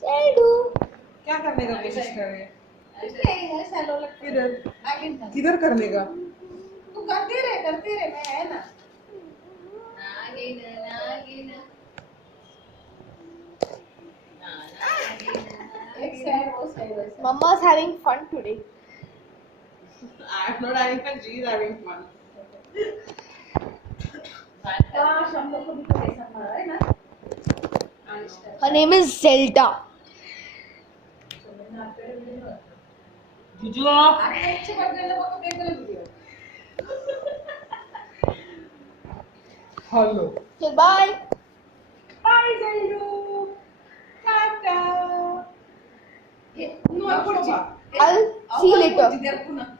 शेल्डू क्या करने का कोशिश कर रहे हैं? किधर किधर किधर करने का? तू करते रहे मैं है ना एक साइड वो साइड वैसा Mama is having fun today. I'm not having fun. She is having fun. काश हम लोग को भी तो ऐसा मारा है ना Her name is Zelda. जुजू आगे अच्छे बात करने को तो देख ले video hello So bye. Bye जेलू टाटा ये no I'll see you later. इधर पुनः